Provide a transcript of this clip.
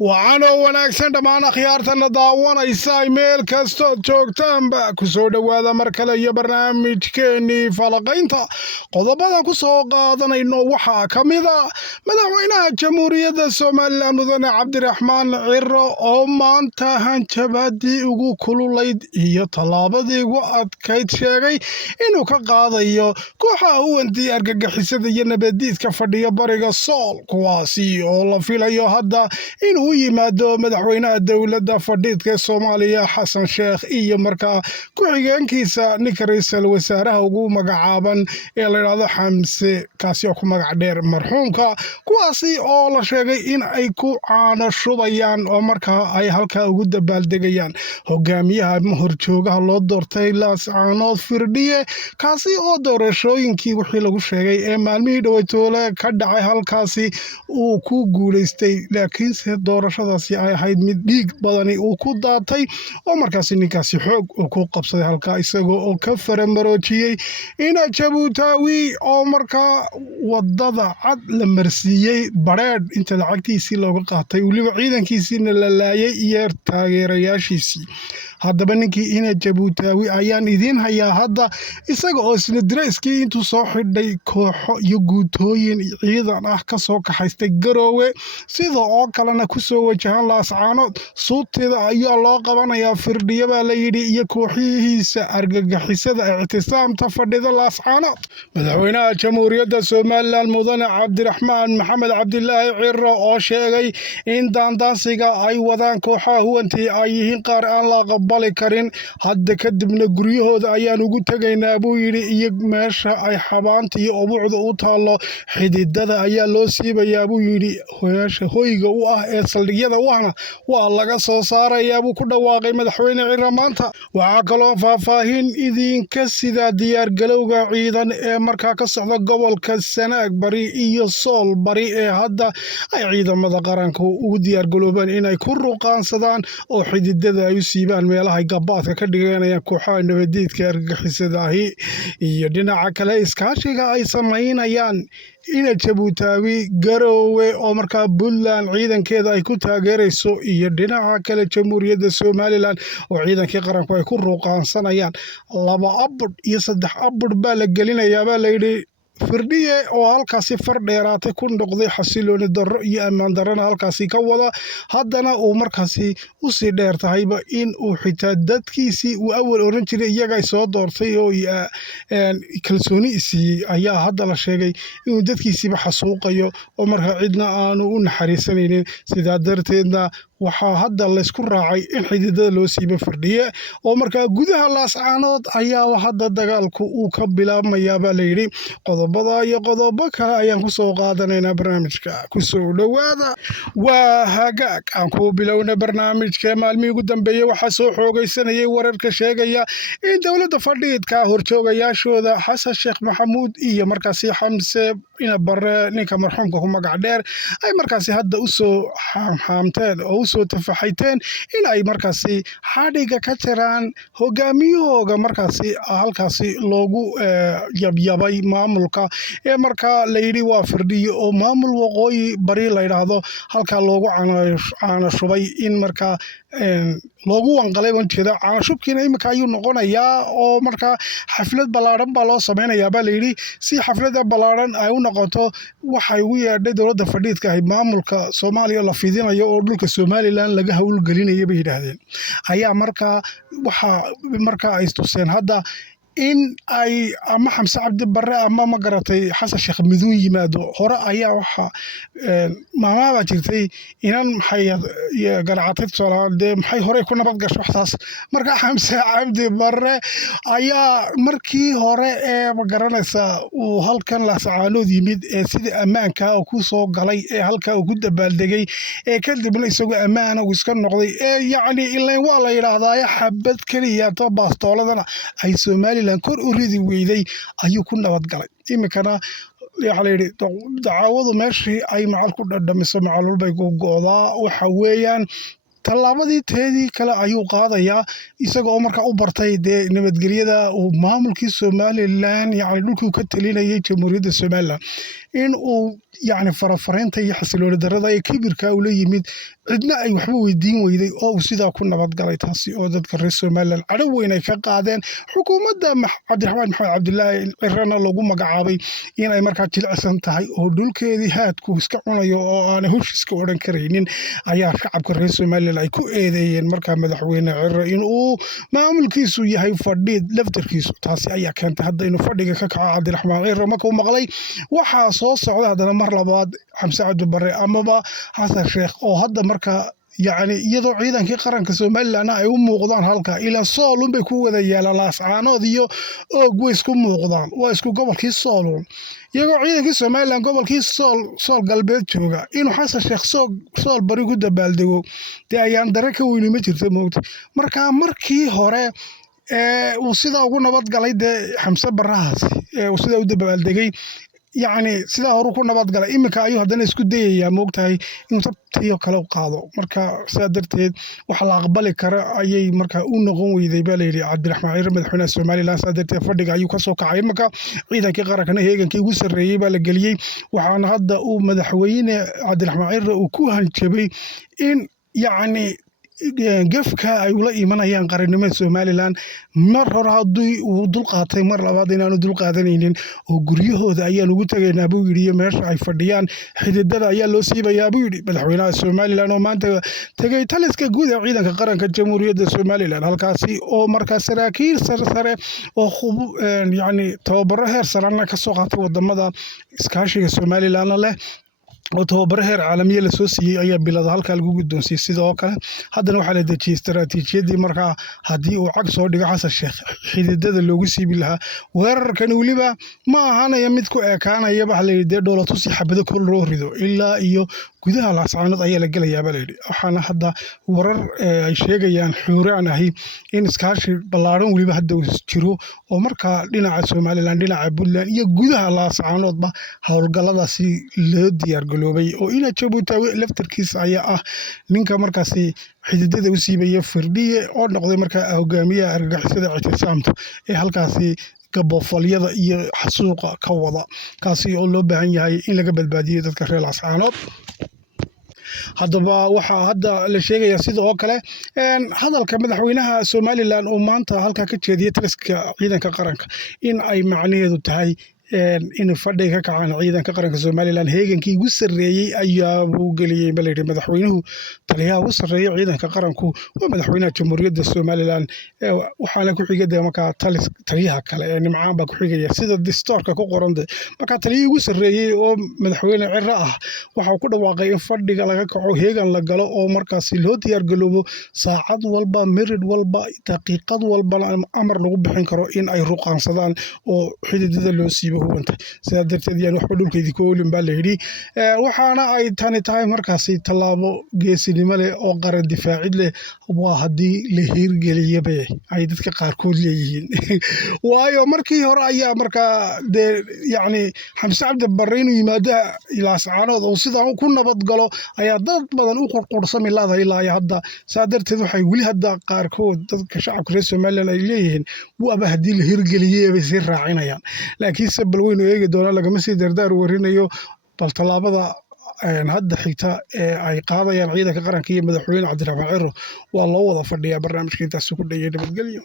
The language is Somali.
waxaana wanaagsan dhammaan akhyaartana daawanaysa meel kastood joogtaanba ku soo dhowaada mar kale iyo barnaamijkeennii falaqaynta qodobadan ku soo qaadanayno waxaa ka mida madaxweynaha jamhuuriyadda somalilan mudane cabdiraxmaan ciro oo maanta hanjabaadii ugu kululayd iyo tallaabadii ugu adkayd sheegay inuu ka qaadayo kooxaha huwantii argagixisada iyo nabadiidka fadhiya bariga sool kuwaasi oo la filayo hadda inuu yimaado madaxweynaha dowladda fadhiidka ee soomaaliya xasan sheekh iyo markaa ku-xigeenkiisa ninka ra-iisul wasaaraha ugu magacaaban ee la yidhaahdo xamse kaasi oo ku magac dheer marxuumka kuwaasi oo la sheegay in ay ku caano shubayaan oo markaa ay halkaa ugu dabaaldegayaan hogaamiyaha horjoogaha loo doortay laascaanood firdhiye kaasi oo doorashooyinkii wixii lagu sheegay ee maalmihii dhoweytoole ka dhacay halkaasi uu ku guulaystay laakiinse doorashadaasi ay ahayd mid dhiig badani uu ku daatay oo markaasi ninkaasi xoog uu ku qabsaday halkaa isagoo oo ka faramaroojiyey in jabuutaawi oo markaa wadada cad la marsiiyey bareedh inta lacagtiisii looga qaatay weliba ciidankiisiina la laayay iyo taageerayaashiisii haddaba ninkii ina jabuutaawi ayaan idiin hayaa hadda isaga oo isla dirayskii intuu soo xidhay kooxo iyo guutooyin ciidan ah ka soo kaxaystay garoowe sida oo kalena ku soo wajahan laascaanood suubteeda ayaa loo qabanayaa firdhiye baa la yidhi iyo kooxihiisa argagixisada ictisaamta fadhida laascaanood madaxweynaha jamhuuriyadda somalilan mudane cabdiraxmaan maxamed cabdilaahi ciro oo sheegay in daandaansiga ay wadaan kooxaha huwantii ay yihiin qaar aan la aqbali karin hadda kadibna guryahooda ayaan ugu tegaynaa buu yidhi iyo meesha ay xabaanta iyo ubuucda u taallo xididada ayaa loo siibayaa buu yidhi meesha hoyga u ah ee saldhigyada u ahna waa laga soo saarayaa buu ku dhawaaqay madaxweyne ciro maanta waxaa kaloo faahfaahin idinka sida diyaargalowga ciidan ee markaa ka socda gobolka sanaag bari iyo sool bari ee hadda ay ciidamada qaranka ugu diyaargaloobaan inay ku ruqaansadaan oo xididada ay u siibaan meelahay gabaadka ka dhiganayaan kooxaha nabadiidka argagixisada ahi iyo dhinaca kale iskaashiga ay samaynayaan ina jabuutaawi garoowe oo markaa puntland ciidankeeda ay ku taageerayso iyo dhinaca kale jamhuuriyadda somalilan oo ciidankii qaranku ay ku ruuqaansanayaan 2 abudh iyo 3 abudh baa la gelinayaa baa layidhi firdhiye oo halkaasi far dheeraatay ku noqday xasilooni darro iyo ammaan darrana halkaasi ka wada haddana uu markaasi usii dheer tahayba in uu xitaa dadkiisii uu awal oran jiray iyaga soo doortay oo kalsooni isiiyey ayaa hadda la sheegay inuu dadkiisiiba xasuuqayo oo markaa cidna aanu u naxariisanaynin sidaa darteedna waxaa hadda laysku raacay in xididada loo siiba firdhiye oo markaa gudaha laascaanood ayaa hadda dagaalku uu ka bilaabmayaa baa layidhi qodobada iyo qodobo kale ayaan ku soo qaadanaynaa barnaamijka ku soo dhowaada waa hagaag aan ku bilowna barnaamijka maalmihii ugu dambeeyey waxaa soo xoogaysanayay wararka sheegaya in dowladda fadhiidka horjoogayaashooda xasan sheekh maxamuud iyo markaasi xamse ina bare ninka marxuumka ku magac dheer ay markaasi hadda u soo xaamxaamteen oo soo tafaxayteen in ay markaasi xadhiga ka jiraan hogaamiyahooga markaasi halkaasi loogu yabyabay maamulka ee markaa layidhi waa firdhiye oo maamul waqooyi bari la yidhaahdo halkaa loogu caanashubay in markaa loogu wanqalay banjeeda caanashubkiina iminka ayuu noqonayaa oo markaa xaflad ballaadhan baa loo samaynayaa baa layidhi si xafladda ballaadhan ay u noqoto waxay ugu yeedhay dowladda fadhiidka ahay maamulka soomaaliya la fidinayo oo dhulka somalilan laga howlgelinaya bay yidhaahdeen ayaa markaa waxaa markaa ay tuseen hadda in ay ama xamse cabdi bare ama ma garatay xasan sheekh miduun yimaado hore ayaa waxaa maamaabaa jirtay inan maxay garacatay soolaadee maxay horey ku nabad gasho waxtaas markaa xamse cabdi bare ayaa markii hore ee ma garanaysaa uu halkan laascaanood yimid ee sida ammaanka ku soo galay ee halkaa uu ku dabaaldegay ee kadibna isagoo ammaana uu iska noqday ee yacni ilayn waa la yidhaahdaa xabad keliya to baastooladana ay somalilan kor u ridi weyday ayuu ku nabadgalay iminkana waxaa layidhi dacaawadu meeshii ay macal ku dhadhamiso macalulbay ku go'daa waxa weeyaan tallaabadii teedii kale ayuu qaadayaa isagoo markaa u bartay dee nabadgelyada uu maamulkii Somaliland yacni dhulkii ka talinayay jamhuuriyadda Somaliland in uu yacni farafareynta iyo xasilooni darrada iyo kibirka uu la yimid cidna ay waxba weydiin weyday oo uu sidaa ku nabadgalay taasi oo dadka reer Somaliland cadhow weyn ay ka qaadeen xukuumadda Cabdiraxmaan Maxamed Cabdilaahi Cirana lagu magacaabay in ay markaa jilicsan tahay oo dhulkeedii haadku iska cunayo oo aan heshiiska odhan karaynin ayaa shacabka reer Somaliland ay ku eedeeyeen markaa madaxweyne Ciro in uu maamulkiisu yahay fadhiid laftarkiisu taasi ayaa keentay hadda inuu fadhiga ka kaco Cabdiraxmaan Ciro markuu maqlay waxaa soo socda haddana mar labaad Xamse Cabdi Barre amaba Xasan Sheekh oo hadda markaa yacni iyadoo ciidankii qaranka Somaliland ay u muuqdaan halka ilaa Sool bay ku wada yaalaan Laascaanood iyo Oog way isku muuqdaan waa isku gobolkii Sool iyagoo ciidankii Somaliland gobolkii Sool galbeed jooga inuu Xasan Sheekh Sool bari ku dabaaldego dee ayaan dare ka weyni ma jirto moogta marka markii hore uu sida ugu nabad galay dee Xamse Barrahaasi uu sida u dabaaldegay yacni sidaa horu ku nabadgalay iminka ayuu haddana isku dayayaa moogtahay inuu tabtiyo kale u qaado marka sidaa darteed waxa la aqbali kara ayay markaa u noqon weyday baa layidhi Cabdiraxmaan Ciro madaxweynaha Somaliland sidaa darteed fadhiga ayuu ka soo kacay iminka ciidankii qarankana heegankii ugu sarreeyey baa la geliyey waxaana hadda uu madaxweyne Cabdiraxmaan Ciro uu ku hanjabay in yacni gefka ay ula imanayaan qarannimada Somaliland mar hore haddii uu dulqaatay mar labaad inaanu dulqaadanaynin oo guryahooda ayaan ugu tegaynaa buu yidhi iyo meesha ay fadhiyaan xididada ayaa loo siibayaa buu yidhi madaxweynaha Somaliland oo maanta tegay taliska guud ee ciidanka qaranka jamhuuriyadda Somaliland halkaasi oo markaa saraakiil sare oo yacni tababaro heer sarena ka soo qaatay wadamada iskaashiga Somaliland leh oo tababaro heer caalamiya la soo siiyey ayaa bilada halkaa lagu guddoonsiiyey sidoo kale haddana waxaa la dejiyey istaraatiijiyadii markaa haddii uu cag soo dhigo Xasan Sheekh xididada loogu siibi lahaa weerarkani weliba ma ahaanaya mid ku ekaanaya waxa la yidhi dee dhoolatusi xabado kor loo rido ilaa iyo gudaha Laascaanood ayaa la gelayaa baa la yidhi waxaana hadda warar ay sheegayaan xuuraan ahi in iskaashi ballaaran weliba hadda uu jiro oo markaa dhinaca Somaliland dhinaca Puntland iyo gudaha Laascaanoodba howlgalladaasi loo diyaargaloobay oo ina Jabuuti laftarkiisa ayaa ah ninka markaasi xididada u siibaya Firdhiye oo noqday markaa hogaamiyaha argagixisada ictisaamta ee halkaasi gaboofaliyada iyo xasuuqa ka wada kaasi oo loo baahan yahay in laga badbaadiyo dadka reer Laascaanood haddaba waxaa hadda la sheegayaa sidoo kale hadalka madaxweynaha Somaliland oo maanta halkaa ka jeediyay taliska ciidanka qaranka in ay macnaheedu tahay in fadhiga ka kacaan ciidanka qaranka Somaliland heegankii ugu sarreeyay ayaa uu geliyay bal yidhi madaxweynuhu taliyaha ugu sarreeya ciidanka qaranku waa madaxweynaha jamhuuriyadda Somaliland waxaana ku xigay markaa taliyaha kale ee Nimcaan baa ku xigaya sida dastuurka ku qoran markaa taliyihii ugu sarreeyay oo madaxweyne Ciro ah waxa uu ku dhawaaqay in fadhiga laga kaco heegan la galo oo markaasi loo diyaargaloobo saacad walba mirid walba daqiiqad walba amar lagu bixin karo in ay ruqaansadaan oo xididada loo siibo sidaa darteed yaan waxba dhulkeedii ku oolin baa la yidhi waxaana ay tani tahay markaasi tallaabo geesinimo leh oo qaran difaacid leh waa haddii la hirgeliyaba ay dadka qaarkood leeyihiin waayo markii hore ayaa markaa dee yacni Xamse Cabdi Barre inuu yimaado Laascaanood oo sidaa ku nabad galo ayaa dad badan u qurqursami laadahay ilaa hadda saa darteed waxay weli hadda qaarkood dadka shacabka reer Somaliland ay leeyihiin waaba haddii la hirgeliyay bay sii raacinayaan laakiinse bal weynu eegi doona lagama sii dardaar warinayo bal tallaabada hadda xigta ee ay qaadayaan ciidanka qaranka iyo madaxweyne Cabdiraxmaan Ciro waa loo wada fadhiyaa barnaamijka intaas ku dhayay nabadgelyo.